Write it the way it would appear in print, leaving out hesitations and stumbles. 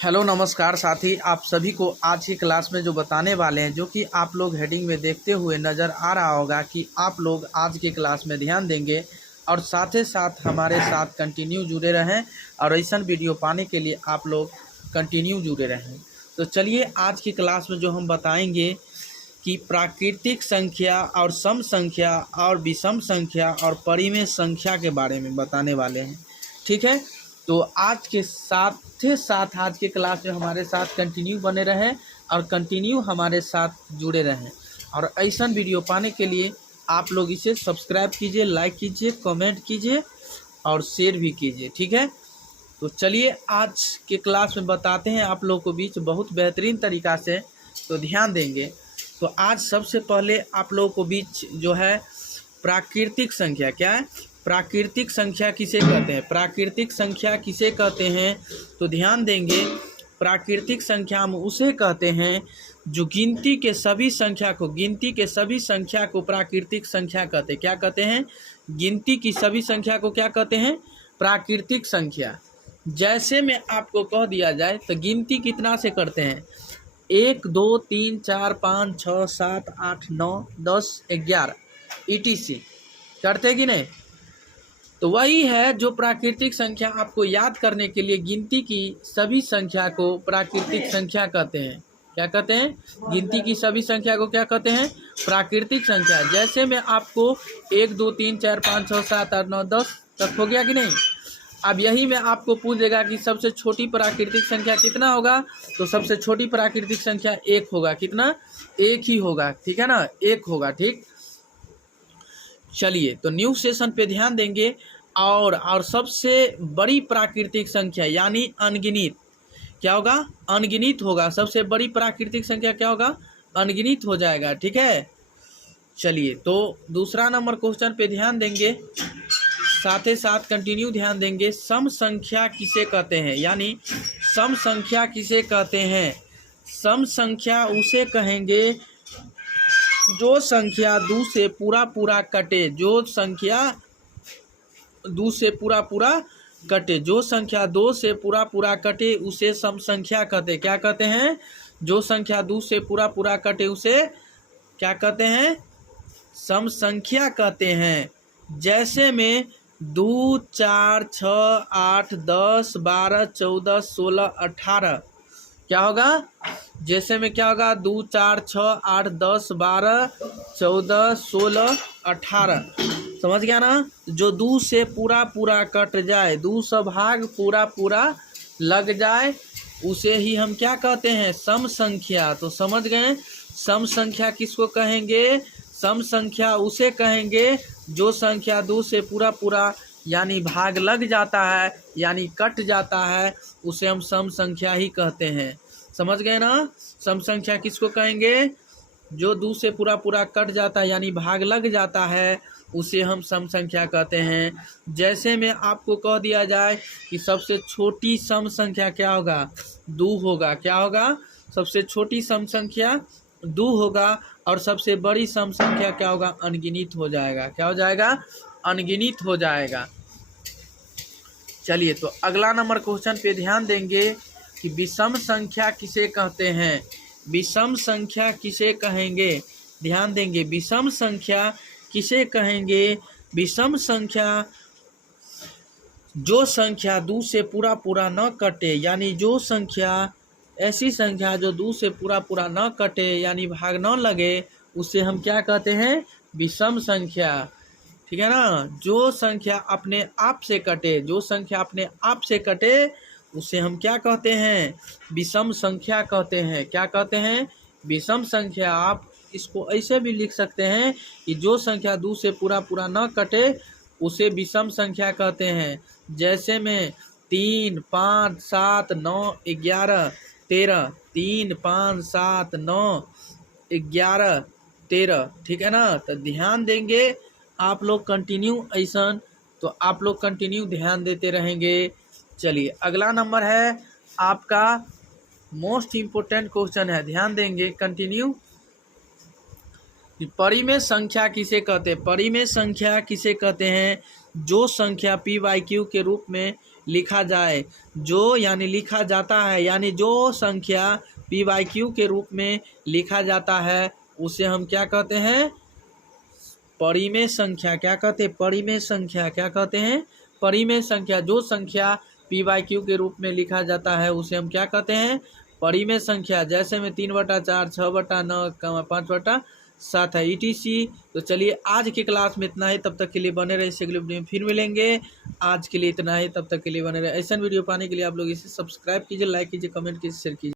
Hello नमस्कार साथी, आप सभी को आज की क्लास में जो बताने वाले हैं, जो कि आप लोग हेडिंग में देखते हुए नज़र आ रहा होगा कि आप लोग आज की क्लास में ध्यान देंगे और साथ ही साथ हमारे साथ कंटिन्यू जुड़े रहें और ऐसा वीडियो पाने के लिए आप लोग कंटिन्यू जुड़े रहें। तो चलिए आज की क्लास में जो हम बताएंगे कि प्राकृतिक संख्या और सम संख्या और विषम संख्या और परिमेय संख्या के बारे में बताने वाले हैं। ठीक है, तो आज के साथ ही साथ आज के क्लास में हमारे साथ कंटिन्यू बने रहें और कंटिन्यू हमारे साथ जुड़े रहें। और ऐसा वीडियो पाने के लिए आप लोग इसे सब्सक्राइब कीजिए, लाइक कीजिए, कमेंट कीजिए और शेयर भी कीजिए। ठीक है, तो चलिए आज के क्लास में बताते हैं आप लोगों को बीच बहुत बेहतरीन तरीक़ा से। तो ध्यान देंगे। तो आज सबसे पहले आप लोगों को बीच जो है प्राकृतिक संख्या क्या है, प्राकृतिक संख्या किसे कहते हैं, प्राकृतिक संख्या किसे कहते हैं। तो ध्यान देंगे, प्राकृतिक संख्या हम उसे कहते हैं जो गिनती के सभी संख्या को प्राकृतिक संख्या कहते हैं। क्या कहते हैं? गिनती की सभी संख्या को क्या कहते हैं? प्राकृतिक संख्या। जैसे में आपको कह दिया जाए तो गिनती कितना से करते हैं? 1 2 3 4 5 6 7 8 9 10 11 ETC करते कि नहीं? तो वही है जो प्राकृतिक संख्या। आपको याद करने के लिए गिनती की सभी संख्या को प्राकृतिक संख्या कहते हैं। क्या कहते हैं? गिनती की सभी संख्या को क्या कहते हैं? प्राकृतिक संख्या। जैसे मैं आपको 1 2 3 4 5 6 7 8 9 10 तक हो गया कि नहीं? अब यही मैं आपको पूछ देगा कि सबसे छोटी प्राकृतिक संख्या कितना होगा, तो सबसे छोटी प्राकृतिक संख्या 1 होगा। कितना? 1 ही होगा। ठीक है ना, 1 होगा। ठीक, चलिए तो न्यू सेशन पे ध्यान देंगे। और सबसे बड़ी प्राकृतिक संख्या यानी अनगिनत क्या होगा? अनगिनत होगा। सबसे बड़ी प्राकृतिक संख्या क्या होगा? अनगिनत हो जाएगा। ठीक है, चलिए तो दूसरा नंबर क्वेश्चन पे ध्यान देंगे, साथ ही साथ कंटिन्यू ध्यान देंगे। सम संख्या किसे कहते हैं, यानी सम संख्या किसे कहते हैं? सम संख्या उसे कहेंगे जो संख्या 2 से पूरा कटे। जो संख्या 2 से पूरा कटे, जो संख्या 2 से पूरा कटे उसे सम संख्या कहते हैं। क्या कहते हैं? जो संख्या 2 से पूरा कटे उसे क्या कहते हैं? सम संख्या कहते हैं। जैसे में 2 4 6 8 10 12 14 16 18 क्या होगा? जैसे में क्या होगा? 2 4 6 8 10 12 14 16 18 समझ गया ना? जो 2 से पूरा कट जाए, 2 से भाग पूरा लग जाए उसे ही हम क्या कहते हैं? सम संख्या। तो समझ गए, सम संख्या किसको कहेंगे? सम संख्या उसे कहेंगे जो संख्या 2 से पूरा यानी भाग लग जाता है, यानी कट जाता है, उसे हम सम संख्या ही कहते हैं। समझ गए ना? सम संख्या किसको कहेंगे? जो 2 से पूरा कट जाता है यानी भाग लग जाता है, उसे हम सम संख्या कहते हैं। जैसे में आपको कह दिया जाए कि सबसे छोटी सम संख्या क्या होगा? 2 होगा। क्या होगा? सबसे छोटी सम संख्या 2 होगा और सबसे बड़ी सम संख्या क्या होगा? अनगिनत हो जाएगा। क्या हो जाएगा? अनगिनत हो जाएगा। चलिए तो अगला नंबर क्वेश्चन पे ध्यान देंगे कि विषम संख्या किसे कहते हैं? विषम संख्या किसे कहेंगे? ध्यान देंगे, विषम संख्या किसे कहेंगे? विषम संख्या जो संख्या 2 से पूरा न कटे, यानी जो संख्या ऐसी संख्या जो 2 से पूरा न कटे यानी भाग न लगे, उसे हम क्या कहते हैं? विषम संख्या। ठीक है ना? जो संख्या अपने आप से कटे, जो संख्या अपने आप से कटे उसे हम क्या कहते हैं? विषम संख्या कहते हैं। क्या कहते हैं? विषम संख्या। आप इसको ऐसे भी लिख सकते हैं कि जो संख्या 2 से पूरा न कटे उसे विषम संख्या कहते हैं। जैसे में 3 5 7 9 11 13 3 5 7 9 11 13। ठीक है ना? तो ध्यान देंगे आप लोग कंटिन्यू ऐसा, तो आप लोग कंटिन्यू ध्यान देते रहेंगे। चलिए अगला नंबर है आपका मोस्ट इम्पोर्टेंट क्वेश्चन है, ध्यान देंगे कंटिन्यू। परिमेय संख्या किसे कहते हैं? परिमेय संख्या किसे कहते हैं? जो संख्या p/q के रूप में लिखा जाए, जो यानी लिखा जाता है, यानी जो संख्या पी बाई क्यू के रूप में लिखा जाता है उसे हम क्या कहते हैं? परिमेय संख्या। क्या कहते हैं? परिमेय संख्या। क्या कहते हैं? परिमेय संख्या। जो संख्या पी बाई क्यू के रूप में लिखा जाता है उसे हम क्या कहते हैं? परिमेय संख्या। जैसे में 3/4, 6/9, 5/7 है, ETC। तो चलिए आज की क्लास में इतना ही। तब तक के लिए बने रहे, इससे अगले वीडियो में फिर मिलेंगे। आज के लिए इतना ही, तब तक के लिए बने रहे। ऐसा वीडियो पाने के लिए आप लोग इसे सब्सक्राइब कीजिए, लाइक कीजिए, कमेंट कीजिए, शेयर कीजिए।